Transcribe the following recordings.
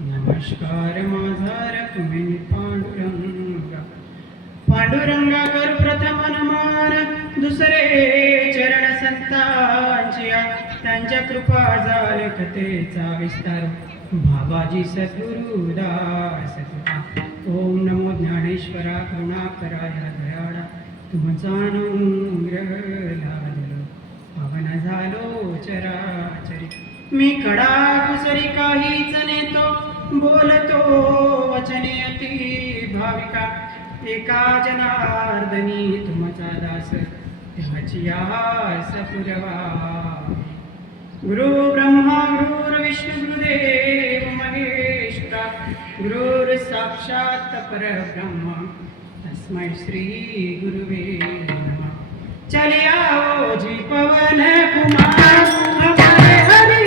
नमस्कार माझा तुम्ही पांडुरंगा पांडुरंगा कर प्रथम नमन दुसरे चरण संतांच्या त्यांच्या कृपा झाले कथेचा विस्तार बाबाजी सद्गुरुदास ओम नमो ज्ञानेश्वरा करुणाकराय दयाळा तुमचा अनुग्रह लाभलो पावन झालो चराचरी मी कडा कुसरी काहीच नेतो बोलतो वचने अति भाविका एका जनार्दनी तुमचा दास त्याची आस पुरवा गुरु ब्रह्मा गुरुर्विष्णू गुरुदेव महेश्वरा गुरुर साक्षात परब्रह्म तस्मै श्री गुरुवे नमः चले आओ जी पवन कुमार हमारे हरि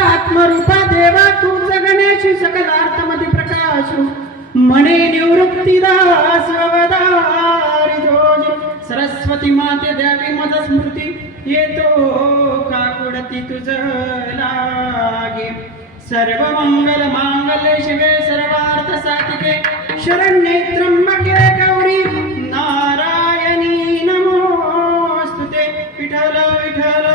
आत्मरूपा देवा तू जगण्याची सकलार्थमध्ये प्रकाश मने निवृत्तीदास अवतारी जोज सरस्वती माते द्यावी मद स्मृती येतो काकुडती तुझ लागे सर्व मंगल मांगल्य शिवे सर्वार्थ साधिके शरण्ये त्र्यंबके गौरी नारायणी नमोस्तुते विठ्ठल विठ्ठल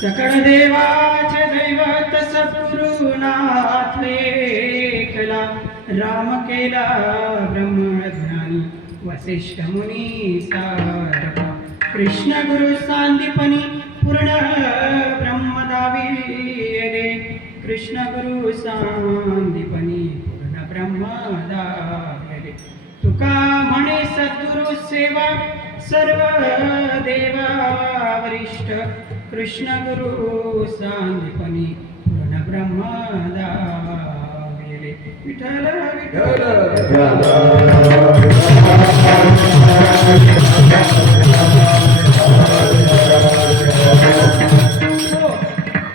सकळ देवाचे दैवत सद्गुरुनाथ एकला राम केला ब्रह्मज्ञानी वसिष्ठ मुनी सारका कृष्ण गुरु सांदीपनी पूर्ण ब्रह्मदावीरे कृष्ण गुरु सांदीपनी पूर्ण ब्रह्मदावीरे तुका म्हणे सद्गुरु सेवा सर्व देवा वरिष्ठ कृष्ण गुरु सांदीपनी पूर्ण ब्रह्मदावीरे विठ्ठल विठ्ठल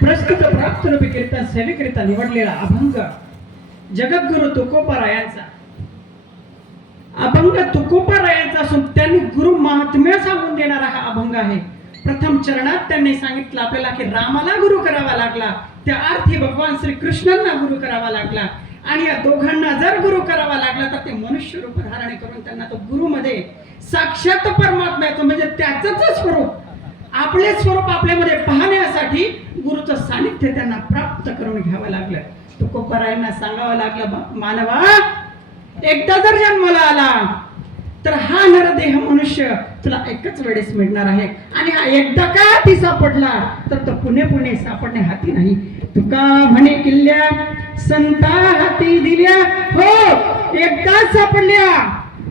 प्रस्तुत प्राप्त रूपी कीर्तन सेवेकरिता निवडलेला अभंग जगद्गुरु तुकोबारायांचा अभंग तुकोबारायांचा असून त्यांनी गुरु महात्म्य सांगून देणारा हा अभंग आहे. प्रथम चरणात त्यांनी सांगितलं आपल्याला की रामाला गुरु करावा लागला, त्या अर्थी भगवान श्री कृष्णांना गुरु करावा लागला आणि या दोघांना जर गुरु करावा लागला तर ते मनुष्य रूप धारण करून त्यांना तो गुरु मध्ये साक्षात परमात्मा येतो म्हणजे त्याचंच स्वरूप आपले स्वरूप आपल्यामध्ये पाहण्यासाठी गुरुचं सानिध्य त्यांना प्राप्त करून घ्यावं लागलं. तुकोबारायांना सांगावं लागलं मानवा एकदा जर जन्माला आला तर हा नरदेह मनुष्य तुला एकच वेळेस मिळणार आहे आणि हा एकदा का हाती सापडला तर तो पुणे पुणे सापडणे हाती नाही. तुका म्हणे किल्ल्या संता हाती दिल्या हो एकदा सापडल्या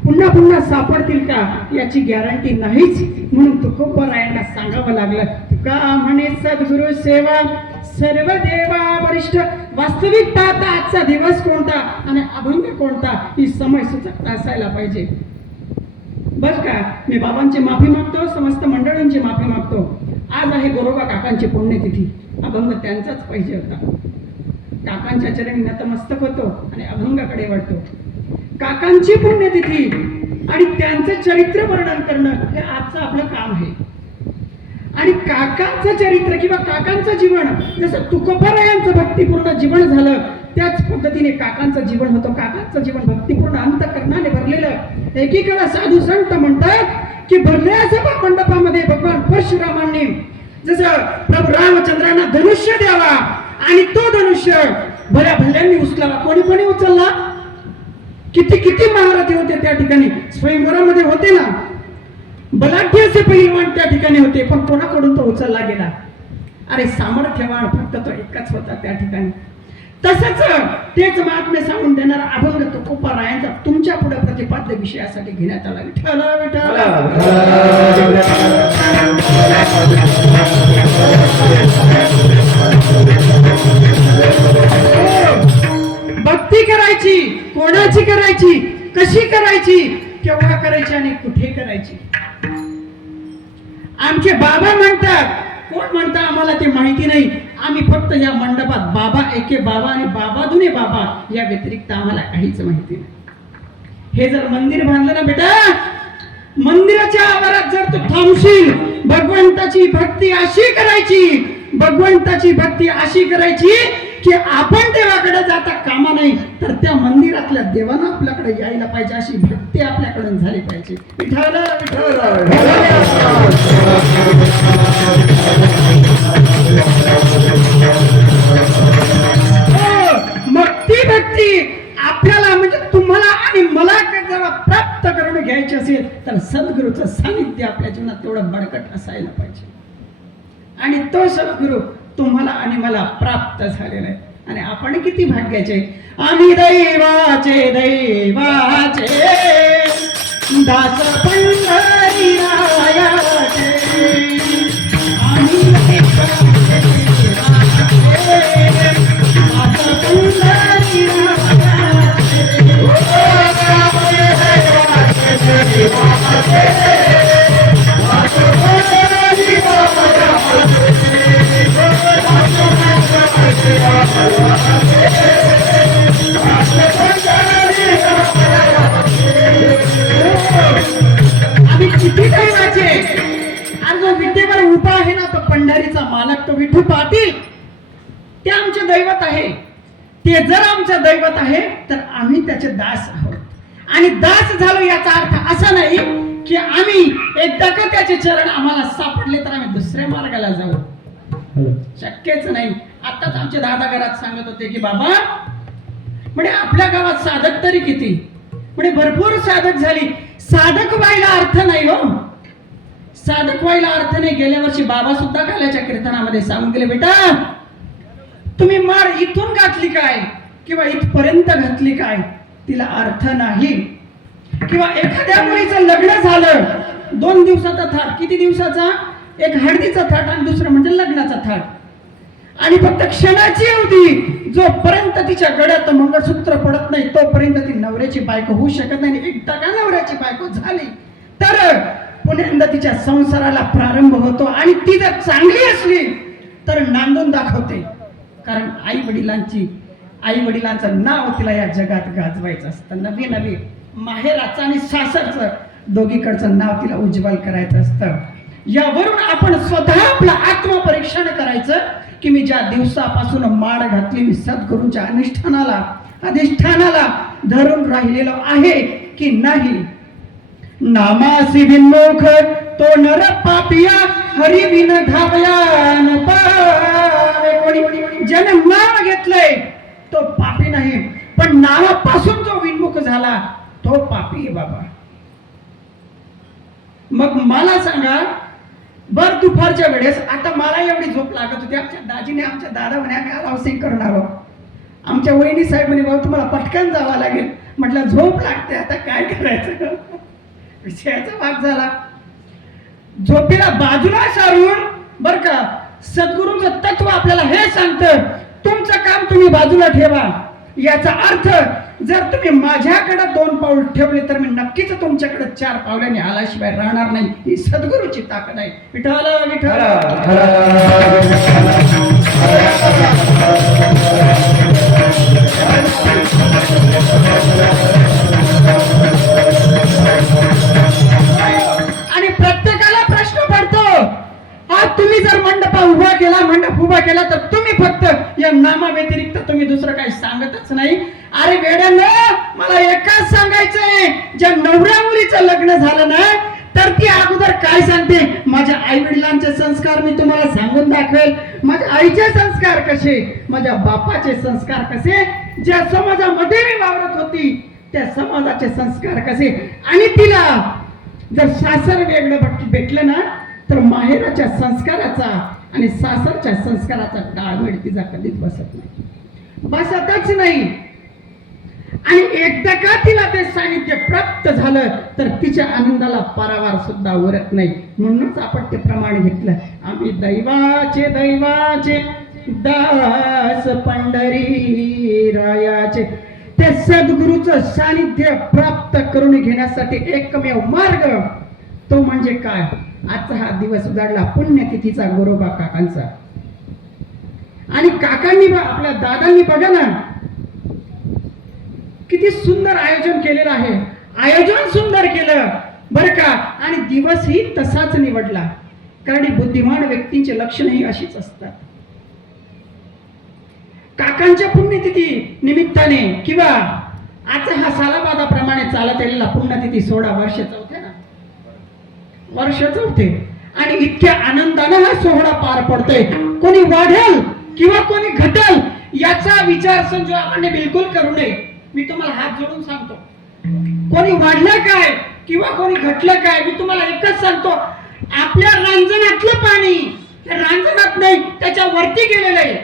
पुन्हा पुन्हा सापडतील का याची गॅरंटी नाहीच. म्हणून तुकोबारायांना सांगावं लागलं तुका म्हणे सद्गुरु सेवा सर्व देवा वरिष्ठ. वास्तविक पाहता आजचा दिवस कोणता आणि अभंग कोणता ही समय सूचकता असायला पाहिजे. बस का मी बाबांची माफी मागतो, समस्त मंडळींची माफी मागतो. आज आहे गोरोबा काकांची पुण्यतिथी. अभंग त्यांचाच पाहिजे होता. काकांच्या चरणी नतमस्तक होतो आणि अभंगाकडे वळतो. काकांची पुण्यतिथी आणि त्यांचं चरित्र वर्णन करणं हे आजचं आपलं काम आहे. आणि काकांचं चरित्र किंवा काकांचं जीवन जसं तुकोबारायांचं भक्तिपूर्ण जीवन झालं त्याच पद्धतीने काकांचं जीवन होतं. काकांचं जीवन भक्तिपूर्ण अंतःकरणाने भरलेलं. एकीकडे साधू संत म्हणतात की भरल्या सभा मंडपामध्ये भगवान परशुरामांनी जसं प्रभू रामचंद्रांना धनुष्य द्यावा आणि तो धनुष्य भल्या भल्यांनी उचलावा. कोणी कोणी उचलला? किती किती महारथी होते त्या ठिकाणी. स्वयंवरामध्ये होते ना, बलाढ्य असे पहिलवान त्या ठिकाणी होते, पण कोणाकडून तो उचलला गेला? अरे सामर्थ्यवान फक्त तो एकच होता त्या ठिकाणी. तसंच तेच महात्म्य सांगून देणारा अभंग तुकोबारायांचा तुमच्या पुढे प्रतिपाद्य विषयासाठी घेण्यात आला. विठ्ठल विठ्ठल. भक्ती करायची, कोणाची करायची, कशी करायची, केव्हा करायची आणि कुठे करायची. आमचे बाबा म्हणतात, कोण म्हणता आम्हाला ते माहिती नाही. आम्ही फक्त या मंडपात बाबा एके बाबा आणि बाबा दुने बाबा या व्यतिरिक्त आम्हाला काहीच माहिती नाही. हे जर मंदिर बांधलं ना बेटा, मंदिराच्या आवारात जर तू थांबशील, भगवंताची भक्ती अशी करायची, भगवंताची भक्ती अशी करायची की आपण देवाकडे जाता कामा नाही, तर त्या मंदिरातल्या देवानं आपल्याकडे यायला पाहिजे, अशी भक्ती आपल्याकडून झाली पाहिजे. विठ्ठल भक्ती भक्ती आपल्याला म्हणजे तुम्हाला आणि मला जरा प्राप्त करून घ्यायची असेल तर सद्गुरूचं सानिध्य आपल्या जीवनात तेवढं बळकट असायला पाहिजे. आणि तो सद्गुरू तुम्हाला आणि मला प्राप्त झालेला आहे. आणि आपण किती भाग्याचे. आम्ही दैवाचे दैवाचे दास पंढरी रायाचे. आम्ही दैवाचे दास पंढरी आम्ही किती दैवाचे. आणि जो विद्येवर उभा आहे ना, तो पंढरीचा मालक, तो विठू पाटील, ते आमचे दैवत आहे. ते जर आमचं दैवत आहे तर आम्ही त्याचे दास आहोत. आणि दास झालो याचा अर्थ असा नाही की आम्ही एकदा का त्याचे चरण आम्हाला सापडले तर आम्ही दुसऱ्या मार्गाला जाऊ. शक्यच नाही. आताच आमचे दादा घरात सांगत होते की बाबा म्हणजे आपल्या गावात साधक तरी किती, म्हणजे भरपूर साधक झाली. साधक व्हायला अर्थ नाही हो, साधक व्हायला अर्थ नाही. गेल्या वर्षी बाबा सुद्धा काल्याच्या कीर्तनामध्ये सांगून गेले, बेटा तुम्ही मार इथून घातली काय किंवा इथपर्यंत घातली काय, तिला अर्थ नाही. किंवा एखाद्या मुलीचं लग्न झालं, 2 दिवसाचा थाट, किती दिवसाचा, एक हळदीचा थाट आणि दुसरं म्हणजे लग्नाचा थाट, आणि फक्त क्षणाची अवधी, जोपर्यंत तिच्या गळ्यात मंगळसूत्र पडत नाही तोपर्यंत ती नवऱ्याची बायको होऊ शकत नाही. एकदा का नवऱ्याची बायको झाली तर पुन्हा तिच्या संसाराला प्रारंभ होतो. आणि ती जर चांगली असली तर नांदून दाखवते, कारण आई वडिलांचं नाव तिला या जगात गाजवायचं असतं. नवी नवी माहेराचं आणि सासरचं दोघीकडचं नाव तिला उज्ज्वल करायचं असतं. यावरून आपण स्वतः आपलं आत्मपरीक्षण करायचं की मी ज्या दिवसापासून माळ घातली, मी सद्गुरूंच्या अधिष्ठानाला धरून राहिलेलो आहे की नाही. नामासी विन्मुख तो नर पापिया, हरी विन धावया न पावे. ज्याने नाव घेतलंय तो पापी नाही, पण नावापासून जो विन्मुख झाला तो पापी आहे बाबा. मग मला सांगा, भर दुपारच्या वेळेस, आता मला एवढी झोप लागत होती, आमच्या दाजीने, आमच्या दादा म्हणे आम्ही अलाउसिंग करून आलो. आमच्या वहिनी साहेब म्हणे भाऊ तुम्हाला पटकन जावं लागेल. म्हटलं झोप लागते, आता काय करायचं. विषयाचा भाग झाला. झोपेला बाजूला सारून बर का, सद्गुरूंचं तत्व आपल्याला हे सांगतं, तुमचं काम तुम्ही बाजूला ठेवा. याचा अर्थ जर तुम्ही माझ्याकडे 2 पाऊल ठेवले तर मी नक्कीच तुमच्याकडे 4 पावलांनी आल्याशिवाय राहणार नाही. ही सद्गुरूची ताकद आहे. विठ्ठल विठ्ठल. आणि प्रत्येकाला प्रश्न पडतो, हा तुम्ही जर मंडप उभा केला तर तुम्ही फक्त या नामा व्यतिरिक्त तुम्ही दुसरं काही सांगतच नाही. अरे वेड्यानं, मला एकच सांगायचंय, ज्या नवऱ्या मुलीचं लग्न झालं ना तर ती अगोदर काय सांगते, माझ्या आई वडिलांचे संस्कार मी तुम्हाला सांगून दाखवेल, माझ्या आईचे संस्कार कसे, माझ्या बापाचे संस्कार कसे, ज्या समाजामध्ये मी वावरत होती त्या समाजाचे संस्कार कसे. आणि तिला जर सासर वेगळं भेटलं ना तर माहेराच्या संस्काराचा आणि सासरच्या संस्काराचा ताळमेळ तिचा कधीच बसत नाही, बसतच नाही. आणि एकदा का तिला ते सानिध्य प्राप्त झालं तर तिच्या आनंदाला पारावार सुद्धा उरत नाही. म्हणूनच आपण ते प्रमाण घेतलं, आम्ही दैवाचे दैवाचे दास पंढरी रायाचे. ते सद्गुरूचं सानिध्य प्राप्त करून घेण्यासाठी एकमेव मार्ग तो म्हणजे काय, आजचा हा दिवस उजाडला पुण्यतिथीचा गोरोबा काकांचा. आणि काकांनी आपल्या दादांनी बघा ना किती सुंदर आयोजन केलेलं आहे, आयोजन सुंदर केलं बरं का. आणि दिवसही तसाच निवडला, कारण बुद्धिमान व्यक्तींची लक्षणं ही अशीच असतात. काकांच्या पुण्यतिथी निमित्ताने किंवा आता हा सालाबादाप्रमाणे चालत आलेला पुण्यतिथी 16 वर्ष चौथे ना, वर्ष चौथे. आणि इतक्या आनंदाने हा सोहळा पार पडतोय. कोणी वाढेल किंवा कोणी घटल याचा विचार संजो आपण बिलकुल करू नये. मी तुम्हाला हात जोडून सांगतो, कोणी वाढलं काय किंवा कोणी घटलं काय, मी तुम्हाला एकच सांगतो, आपल्या रांजणातलं पाणी रांजणात नाही त्याच्या वरती गेलेलं आहे.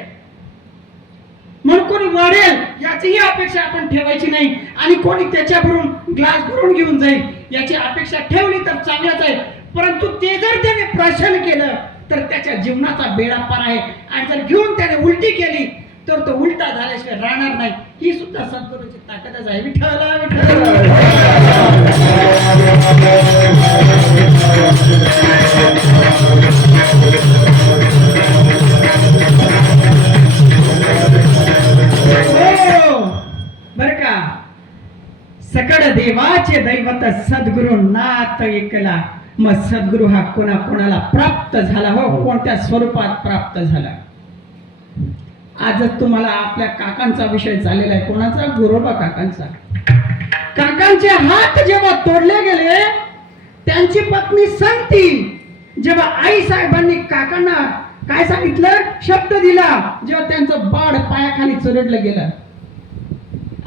म्हणून कोणी वाढेल याचीही अपेक्षा आपण ठेवायची नाही, आणि कोणी त्याच्यावरून ग्लास भरून घेऊन जाईल याची अपेक्षा ठेवली तर चांगलंच आहे. परंतु ते जर त्याने प्राशन केलं तर त्याच्या जीवनाचा बेडा पार आहे. आणि जर घेऊन त्याने उलटी केली तर तो उलटा झाल्याशिवाय राहणार नाही. ही सुद्धा सद्गुरूची ताकदच आहे. विठ्ठल विठ्ठल. बर का, सकळ देवाचे दैवत सद्गुरु नाथ ऐकला. मग सद्गुरु हा कोणाला प्राप्त झाला हो, कोणत्या स्वरूपात प्राप्त झाला. आजच तुम्हाला आपल्या काकांचा विषय चाललेला आहे. कोणाचा? गोरोबा काकांचा. काकांचे हात जेव्हा तोडले गेले, त्यांची पत्नी संती जेव्हा आई साहेबांनी काकांना काय सांगितलं, शब्द दिला, जेव्हा त्यांचं बाळ पायाखाली चरडलं गेलं,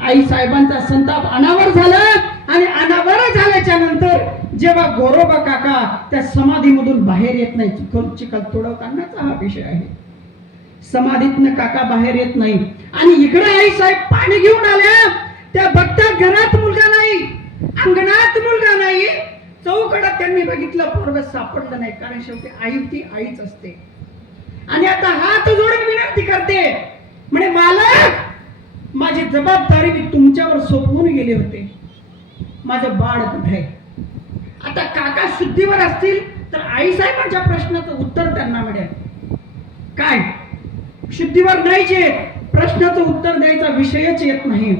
आई साहेबांचा संताप अनावर झाला. आणि अनावर झाल्याच्या नंतर जेव्हा गोरोबा काका त्या समाधीमधून बाहेर येत नाही, चिखल तोडवतानाचा हा विषय आहे. समाधीतनं काका बाहेर येत नाही. आणि इकडे आई साहेब पाणी घेऊन आल्या. त्या बघतात घरात मुलगा नाही, अंगणात मुलगा नाही, चौकडात त्यांनी बघितलं, पोरग सापडलं नाही. कारण शेवटी आई ती आईच असते. आणि आता हात जोडून विनंती करते, म्हणे मालक, माझी जबाबदारी मी तुमच्यावर सोपवून गेले होते, माझं बाळ कुठे आहे. आता काका शुद्धीवर असतील तर आई साहेबांच्या प्रश्नाचं उत्तर त्यांना मिळेल. काय शुद्धीवर नाहीचे, प्रश्नाचं उत्तर द्यायचा विषयच येत नाही.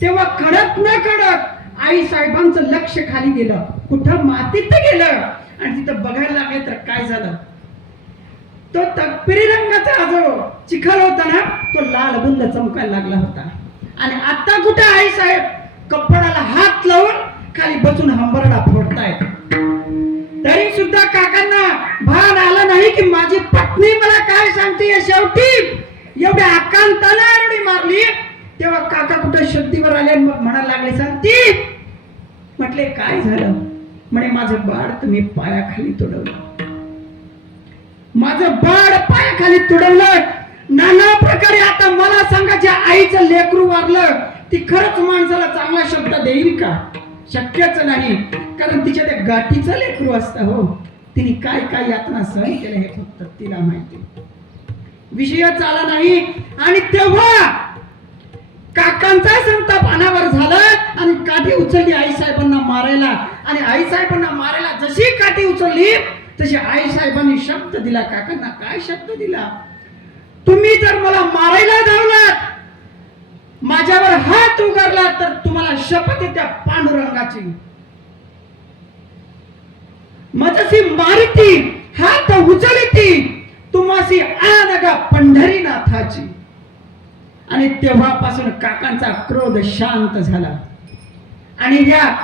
तेव्हा कडक न कडक आई साहेबांचं लक्ष खाली गेलं, कुठं मातीत गेलं. आणि तिथं बघायला लागले तर काय झालं, तो तपकिरी रंगाचा जो चिखल होता ना तो लाल बुंद चमकायला लागला होता. आणि आता कुठं आई साहेब कपडाला हात लावून खाली बसून हंबरडा फोडतायत. तरी सुद्धा काकांना भान आलं नाही की माझी पत्नी मला काय सांगते. शेवटी एवढ्या आकांताला आरडी मारली. तेव्हा काका कुठे शुद्धीवर आले, म्हणायला लागले, सांगती. म्हटले काय झालं. म्हणे माझं बाळ तुम्ही पायाखाली तुडवलं, माझं बाळ पायाखाली तुडवलं. नाना प्रकारे आता मला सांगा, ज्या आईचं लेकरू वारलं ती खरंच माणसाला चांगला शब्द देईल का? शक्यच नाही. कारण तिच्या त्या गाठीचं लेकरू असतं हो. तिने काय काय यातना सहन केलं हे फक्त तिला माहिती. विषय आला नाही. आणि तेव्हा काकांचा संताप अनावर झाला आणि काठी उचलली आई साहेबांना मारायला. आणि आई साहेबांना मारायला जशी काठी उचलली तशी आई साहेबांनी शब्द दिला काकांना. काय शब्द दिला, तुम्ही जर मला मारायला धावलात, माझ्यावर हात उगारला तर तुम्हाला शपथ आहे त्या पांडुरंगाची. मजसी मारती, हात उचलती, तुम्हासी आनगा पंढरीनाथाची. आणि तेव्हापासून काकांचा क्रोध शांत झाला. आणि या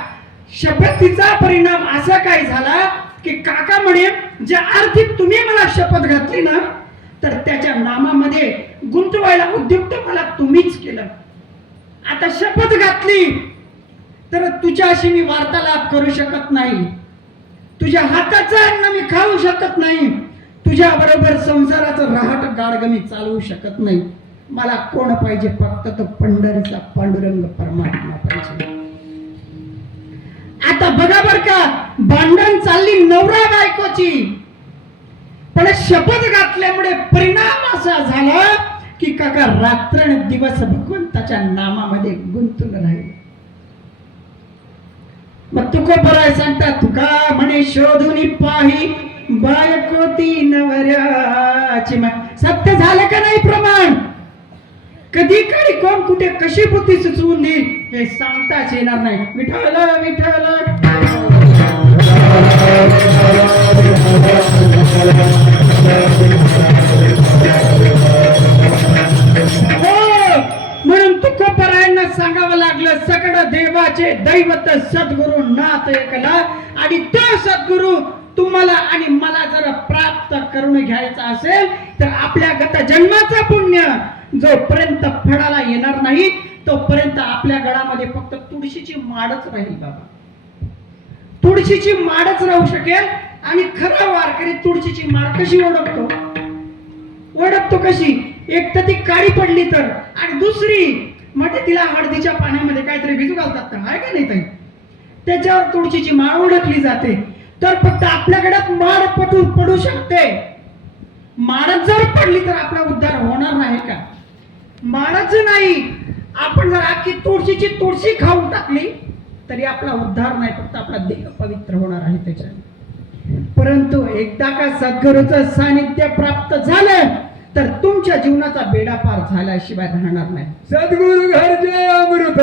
शपथीचा परिणाम असा काय झाला की काका म्हणे, ज्या अर्थी तुम्ही मला शपथ घातली ना, तर त्याच्या नामामध्ये गुंतवायला उद्युक्त मला तुम्हीच केलं. आता शपथ घातली तर तुझ्याशी मी वार्तालाप करू शकत नाही, तुझ्या हाताचं अन्न मी खाऊ शकत नाही, तुझ्या बरोबर संसाराचं रहाट गाडग मी चालवू शकत नाही. मला कोण पाहिजे? फक्त तो पंढरीचा पांडुरंग परमात्मा पाहिजे. आता बघा बर का, भांडण चालली नवरा बायकोची, पण शपथ घातल्यामुळे परिणाम असा झाला की काका रात्रंदिवस भगवंताच्या नामामध्ये गुंतून राहिले. मग तुकोबराय सांगता, तुका म्हणे शोधून पाही बायको ती नवऱ्याची. सत्य झालं का नाही प्रमाण? कधी काळी कोण कुठे कशी बुद्धी सुचवून देईल हे सांगताच येणार नाही. विठ्ठल विठ्ठल. म्हणून तुकोबरायांना सांगावं लागलं, सगळं देवाचे दैवत सद्गुरु नाथ एकला. आणि तो सद्गुरु तुम्हाला आणि मला जर प्राप्त करून घ्यायचा असेल तर आपल्या गत जन्माचं पुण्य जोपर्यंत फळाला येणार नाही तोपर्यंत आपल्या गळामध्ये फक्त तुळशीची माळच राहील. बाबा तुळशीची माळच राहू शकेल. आणि खरा वारकरी तुळशीची माळ कशी ओळखतो कशी? एक तर ती काळी पडली तर, आणि दुसरी म्हणजे तिला हळदीच्या पाण्यामध्ये काहीतरी भिजू घालतात तर आहे का नाही ताई, त्याच्यावर तुळशीची माळ ओळखली जाते. तर फक्त आपल्याकडे माळ पडू शकते. माळच जर पडली तर आपला उद्धार होणार नाही का? माळच नाही, आपण जर आखी तुळशीची तुळशी खाऊन टाकली तरी आपला उद्धार नाही, फक्त आपला देह पवित्र होणार आहे त्याच्याने. परंतु एकदा का सद्गुरूचं सानिध्य प्राप्त झालं तर तुमच्या जीवनाचा बेडा पार झाल्याशिवाय राहणार नाही. सद्गुरु घरचे अमृत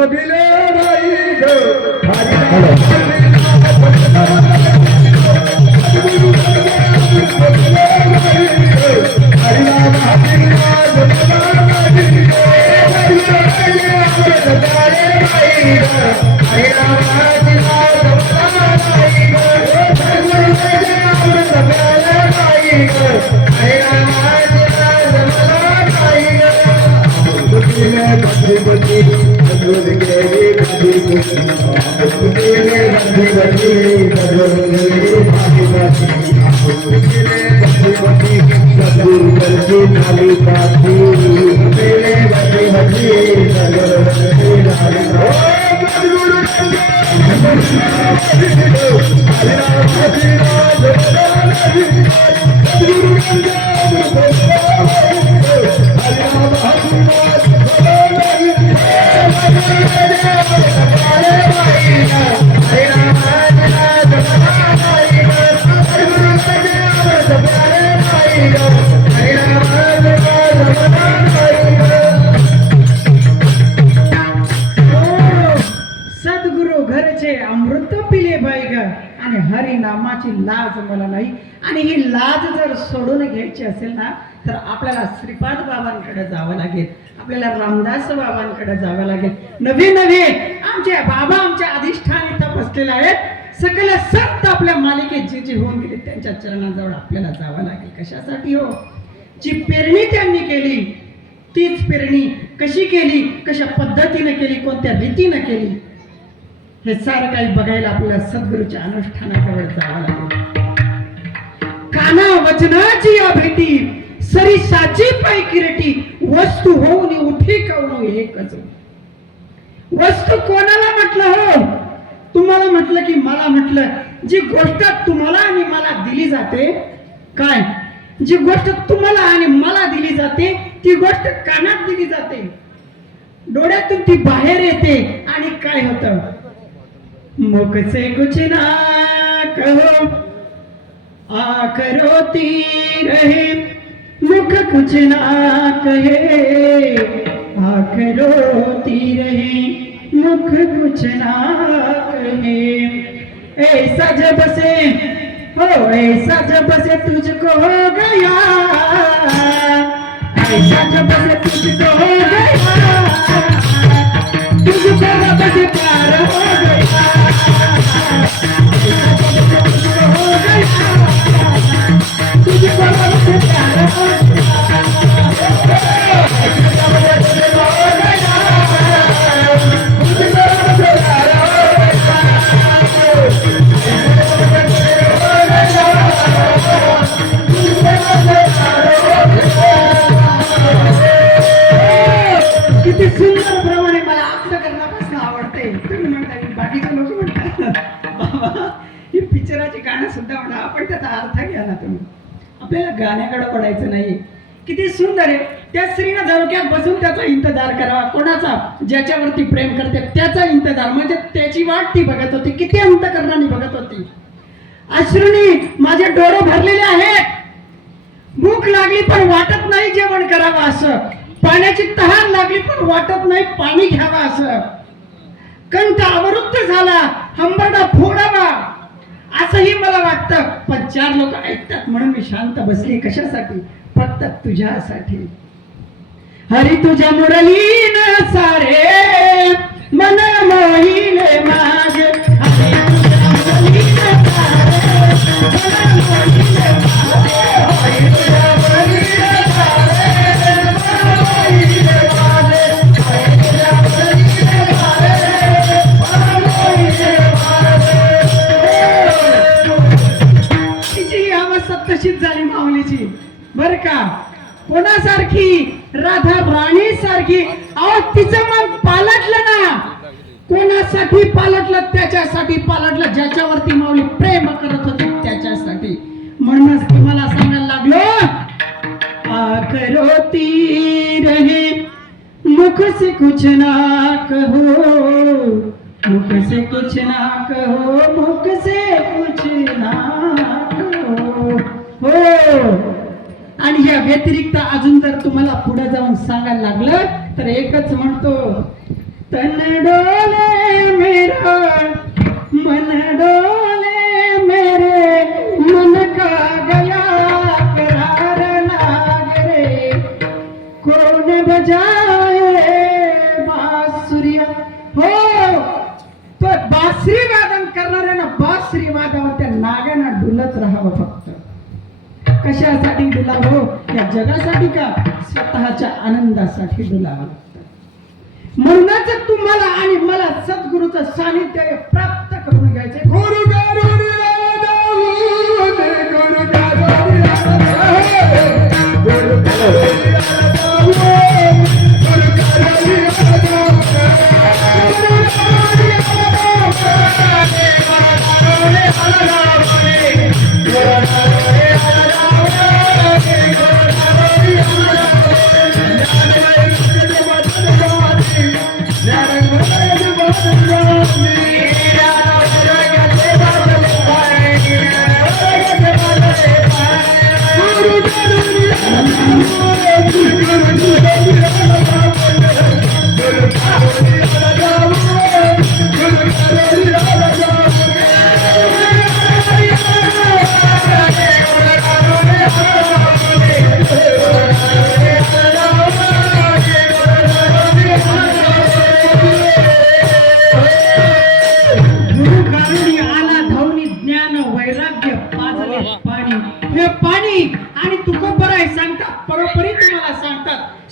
पिले नाही ग. आणि हरी नामाची लाज मला नाही. आणि ही लाज जर सोडून घ्यायची असेल ना तर आपल्याला श्रीपाद बाबांकडे जावं लागेल, आपल्याला रामदास बाबांकडे जावं लागेल. नवे नवे आमचे बाबा आमच्या अधिष्ठानी तपसलेले आहेत. सकल संत आपल्या मालिकेत जे जे होऊन गेले त्यांच्या चरणाजवळ आपल्याला जावं लागेल. कशासाठी हो? जी पेरणी त्यांनी केली तीच पेरणी कशी केली, कशा पद्धतीने केली, कोणत्या रीतीने केली, हे सारं काही बघायला आपल्याला सद्गुरूच्या अनुष्ठानाजवळ जावं लागेल. काना वचनाची या भेटी सरीसाची पाय किरटी वस्तू होऊन उठी कवणू एकच. वस्तू कोणाला म्हटलं हो? तुम्हाला म्हटलं की मला म्हटलं? जी गोष्ट तुम्हाला आणि मला दिली जाते, काय जी गोष्ट तुम्हाला आणि मला दिली जाते ती गोष्ट कानात दिली जाते, डोळ्यातून ती बाहेर येते आणि काय होतं? मुख से कुछ ना कहो आंख रोती रहे, मुख कुछ ना कहे आंख रोती रहे, मुख कुछ ना कहे. ऐसा जब से हो ऐसा जब से तुझको हो गया, ऐसा जब से तुझको हो गया, तुझको रब से प्यार हो गया, ऐसा जब से तुझको हो गया, तुझको रब से प्यार हो गया, ऐसा जब से तुझको हो गया, तुझको रब से प्यार हो किती सुंदर प्रमाणे मला अंतकरणापासून आवडते. तुम्ही म्हणता की बाकीचे लोक म्हणतात बाबा ही पिक्चराची गाणं सुद्धा म्हणा, आपण त्याचा अर्थ घ्या ना तुम्ही. आपल्याला गाण्याकडे पडायचं नाही. किती सुंदर आहे. त्या स्त्रीनं झरोक्यात बसून त्याचा इंतजार करावा. कोणाचा? ज्याच्यावरती प्रेम करते त्याचा इंतजार, म्हणजे त्याची वाट ती बघत होती. किती अंतकरणाने बघत होती. अश्रूनी माझे डोळे भरलेले आहेत. भूक लागली पण वाटत नाही जेवण करावं असं, पाण्याची तहान लागली पण वाटत नाही पाणी घ्यावं असं, कंठ अवरुद्ध झाला हंबरडा फोडावा असंही मला वाटतं. पण चार लोक ऐकतात म्हणून मी शांत बसली. कशासाठी? फक्त तुझ्यासाठी. हरी तुझ्या मुरलीन सारे मन मोहिले माझे, हरी तुझ्या मुरलीन सारे मन मोहिले माझे, हरी तुझ्या मुरलीन सारे मन मोहिले माझे, हरी तुझ्या मुरलीन सारे मन मोहिले माझे. तिची अवस्था तशीच झाली माऊलीची बर का. कोणासारखी? राधा राणी सारखी. अहो तिचं मन पालटलं ना. कोणासाठी पालटलं? त्याच्यासाठी पालटलं ज्याच्यावरती माऊली प्रेम करत होती त्याच्यासाठी. म्हणूनच तुम्हाला सांगायला लागलो, करो ती रहे मुख से कुछ ना कहो, मुख से कुछ ना कहो, मुख से कुछ ना कहो. हो. आणि या व्यतिरिक्त अजून जर तुम्हाला पुढे जाऊन सांगायला लागलं तर एकच म्हणतो, तन डोले मेरा मन डोले मेरे, मन का गया करार लाग रे, कोण बजाए बासुरिया. हो तो बासरी वादन करणाऱ्यानं बासरी वादावर त्या नागानं डुलत राहावं फक्त. कशासाठी डुलावं? या जगासाठी का? स्वतःच्या आनंदासाठी डुलावं लागतं. म्हणूनच तुम्हाला आणि मला सद्गुरूचं सानिध्य प्राप्त करून घ्यायचे. गुरु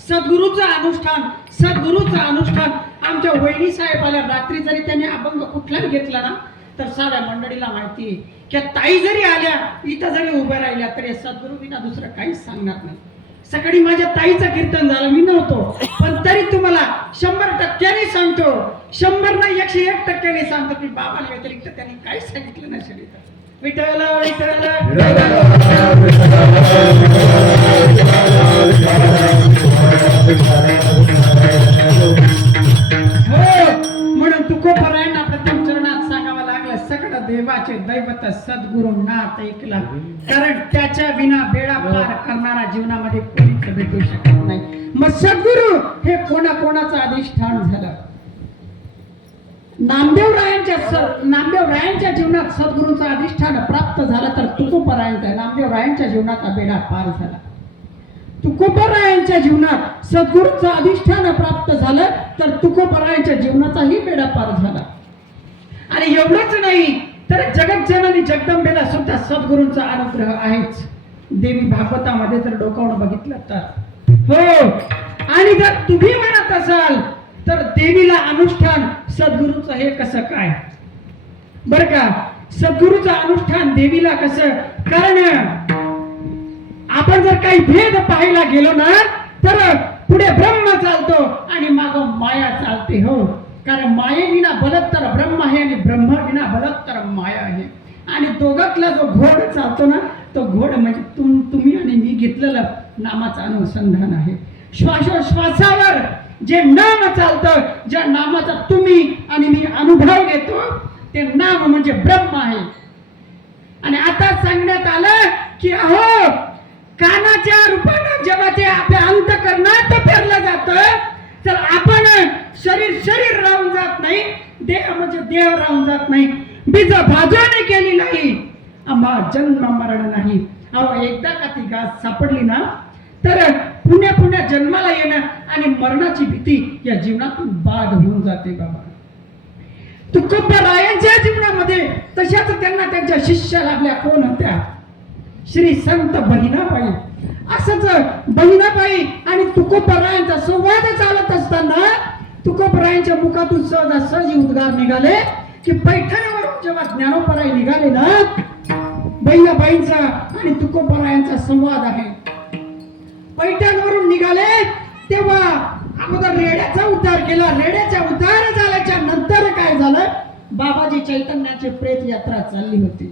सद्गुरूचं अनुष्ठान, सद्गुरूचं अनुष्ठान. आमच्या वहिनी साहेबाला रात्री जरी त्यांनी अभंग कुठलाही घेतला ना तर साऱ्या मंडळीला माहिती आहे की ताई जरी आल्या इथं जरी उभ्या राहिल्या तरी सद्गुरू विना दुसरं काहीच सांगणार नाही. सकाळी माझ्या ताईचं कीर्तन झालं, मी नव्हतो, पण तरी तुम्हाला 100% सांगतो, 100 नाही 101% सांगतो की बाबाला व्यतिरिक्त त्यांनी काहीच सांगितलं नसेल. विठ्ठल विठ्ठल म्हणून तुकोबरायांना प्रथम चरणात सांगावं लागलं, सकळ देवाचे दैवत सद्गुरू नाथ ऐकला. कारण त्याच्या विना बेडा पार करणारा जीवनामध्ये कोणीच भेटू शकत नाही. मग सद्गुरू हे कोणाकोणाचं अधिष्ठान झालं. नामदेवरायांच्या जीवनात सद्गुरूंचं अधिष्ठान प्राप्त झालं तर तुकोबरायांचा नामदेवरायांच्या जीवनाचा बेडा पार झाला. तुकोबरायांच्या जीवनात सद्गुरूंचं अधिष्ठान प्राप्त झालं तर तुकोबरायांच्या जीवनाचाही बेडा पार झाला. आणि एवढंच नाही तर जगज्जननी जगदंबेला सुद्धा सद्गुरूंचा अनुग्रह आहेच. देवी भागवतामध्ये जर डोकावून बघितलं तर हो. आणि जर तुम्ही म्हणत असाल तर देवीला अनुष्ठान सद्गुरूचं हे कसं काय बर का? सद्गुरूचं अनुष्ठान देवीला कसं? कारण आपण जर काही भेद पाहायला गेलो ना तर पुढे ब्रह्म चालतो आणि माग माया चालते. हो, कारण मायेविना बलत्तर ब्रह्म आहे आणि ब्रह्म विना बलत्तर माया आहे. आणि दोघातला जो घोड चालतो ना तो घोड म्हणजे तुम्ही आणि मी घेतलेलं नामाचं अनुसंधान आहे. श्वासोश्वासावर जे नाम चालतं, ज्या नामाचा तुम्ही आणि मी अनुभव घेतो ते नाम म्हणजे ब्रह्म आहे. आणि आता सांगण्यात आलं की अहो कानाच्या रूपानं जेव्हा ते आपल्या अंतःकरणात पेरलं जातं तर आपण शरीर राहून जात नाही, देह म्हणजे देह राहून जात नाही. बीज भाजवणे केली नाही आम्हा जन्म मरण नाही. अहो एकदा का ती गास सापडली ना तर पुण्या जन्माला येणं आणि मरणाची भीती या जीवनातून बाद होऊन जाते. बाबा तुकोबरायांच्या जीवनामध्ये तशाच त्यांना त्यांच्या शिष्य लाभल्या. कोण होत्या? श्री संत बहिणाबाई. असंच बहिणाबाई आणि तुकोबरायांचा संवाद चालत असताना तुकोबरायांच्या मुखातून सहजासहजी उद्गार निघाले की पैठणीवरून जेव्हा ज्ञानोबराई निघाले ना बहिणाबाईंचा आणि तुकोबरायांचा संवाद आहे. पैठणवरून निघाले तेव्हा अगोदर रेड्याचा उद्धार केला. रेड्याचा उद्धार झाल्याच्या नंतर काय झालं? बाबाजी चैतन्याची प्रेत यात्रा चालली होती.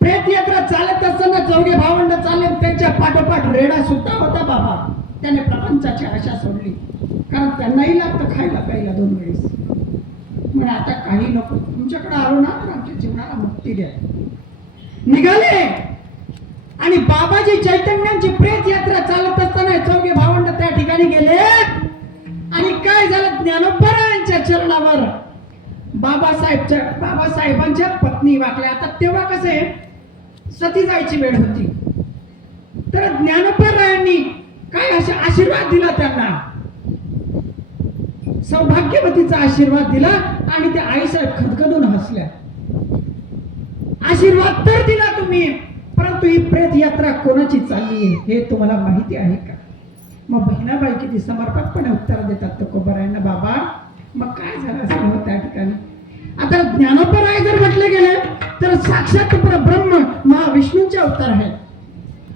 प्रेत यात्रा चालत असताना चौघे भावंड चालले, त्यांच्या पाठोपाठ रेडा सुद्धा होता. बाबा त्याने प्रपंचाची आशा सोडली, कारण त्यांनाही लागतं खायला प्यायला 2 वेळेस. म्हणजे आता काही नको, तुमच्याकडे आलो ना तर आमच्या जीवनाला मुक्ती द्या. निघाले आणि बाबाजी चैतन्यांची प्रेत यात्रा चालत असताना चौघे भावंड त्या ठिकाणी गेले. आणि काय झालं? ज्ञानोबरायांच्या चरणावर बाबासाहेबांच्या पत्नी वाकल्या. आता तेव्हा कसे सती जायची वेळ होती तर ज्ञानोबरायांनी काय असा आशीर्वाद दिला, त्यांना सौभाग्यवतीचा आशीर्वाद दिला. आणि त्या आईसाहेब खदखदून हसल्या. आशीर्वाद तर दिला तुम्ही, परंतु ही प्रेत यात्रा कोणाची चालली आहे हे तुम्हाला माहिती आहे का? मग बहिणाबाई किती समर्पकपणे उत्तर देतात तुकोबरायांना. बाबा मग काय झालं असेल हो त्या ठिकाणी? आता ज्ञानोबराय जर म्हटले गेले तर साक्षात परब्रह्म महाविष्णूचा अवतार आहे.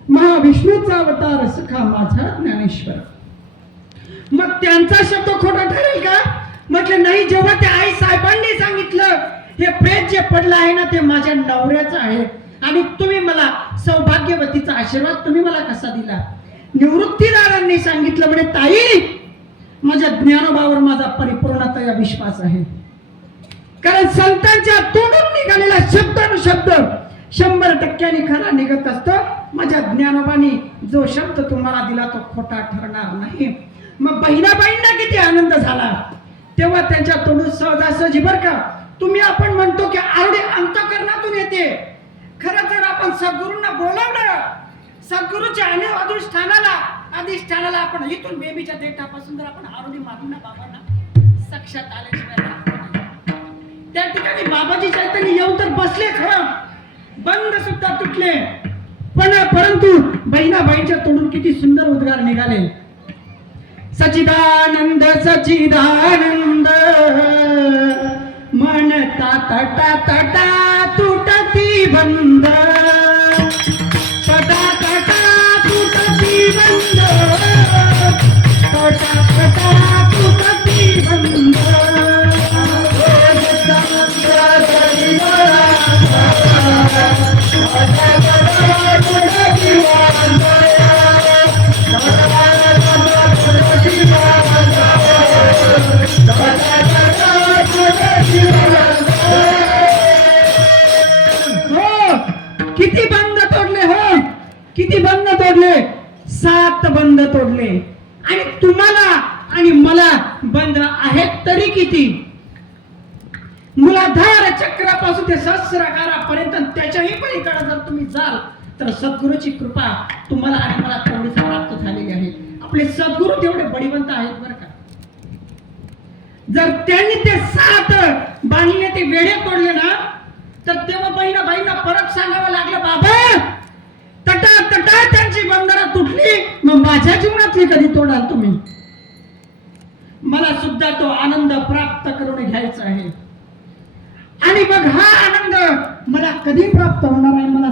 महाविष्णूचा अवतार सखा माझा ज्ञानेश्वर. मग त्यांचा शब्द खोटा ठरेल का? म्हटलं नाही. जेव्हा त्या आई साहेबांनी सांगितलं हे प्रेत जे पडलं आहे ना ते माझ्या नवऱ्याचं आहे आणि तुम्ही मला सौभाग्यवतीचा आशीर्वाद तुम्ही मला कसा दिला? निवृत्तीदारांनी सांगितलं म्हणे ताई माझ्या ज्ञानोबावर माझा परिपूर्णतया विश्वास आहे, कारण संतांच्या तोंडून निघालेला शब्दानुशब्द 100% खरा निघत असतो. माझ्या ज्ञानोबानी जो शब्द तुम्हाला दिला तो खोटा ठरणार नाही. मग बहिणाबाईंना किती आनंद झाला तेव्हा त्यांच्या तोंडून सहजासहजी बर का तुम्ही आपण म्हणतो की आरडे अंतःकरणातून येते. खरं जर आपण सद्गुरूंना बोलावलं, सद्गुरूच्या अधिष्ठानाला आपण इथून बेबीच्या देठापासून जर आपण आरोडी मागू ना बाबांना साक्षात आल्याशिवाय त्या ठिकाणी बाबाजी चैतन्य येऊन तर बसलेच. बंद सुद्धा तुटले, परंतु बहिणाबाईंच्या तोंडून किती सुंदर उद्गार निघाले. सचिदानंद सचिदानंद म्हणता तटा तटा तुटती बंद, तटा तटा तुटती बंद, तटा तटा तुटती बंद. किती बंद तोडले? हो किती बंद तोडले? 7 बंद तोडले. आणि तुम्हाला आणि मला बंद आहेत तरी किती? मुलाधार चक्रापासून ते सहस्राकारापर्यंत त्याच्याही पलीकडे जर तुम्ही जाल तर सद्गुरूची कृपा तुम्हाला आणि मला तेवढीच प्राप्त झालेली आहे. आपले सद्गुरू तेवढे बळीवंत आहेत बरं का. जर त्यांनी ते 7 बांधले ते वेढे तोडले ना तर तेव्हा बाईंना परत सांगावं लागलं, बाबा तटा त्यांची बंधनं तुटली, मग माझ्या जीवनातली कधी तोडाल तुम्ही? मला सुद्धा तो आनंद प्राप्त करून घ्यायचा आहे. आणि मग हा आनंद मला कधी प्राप्त होणार आहे मला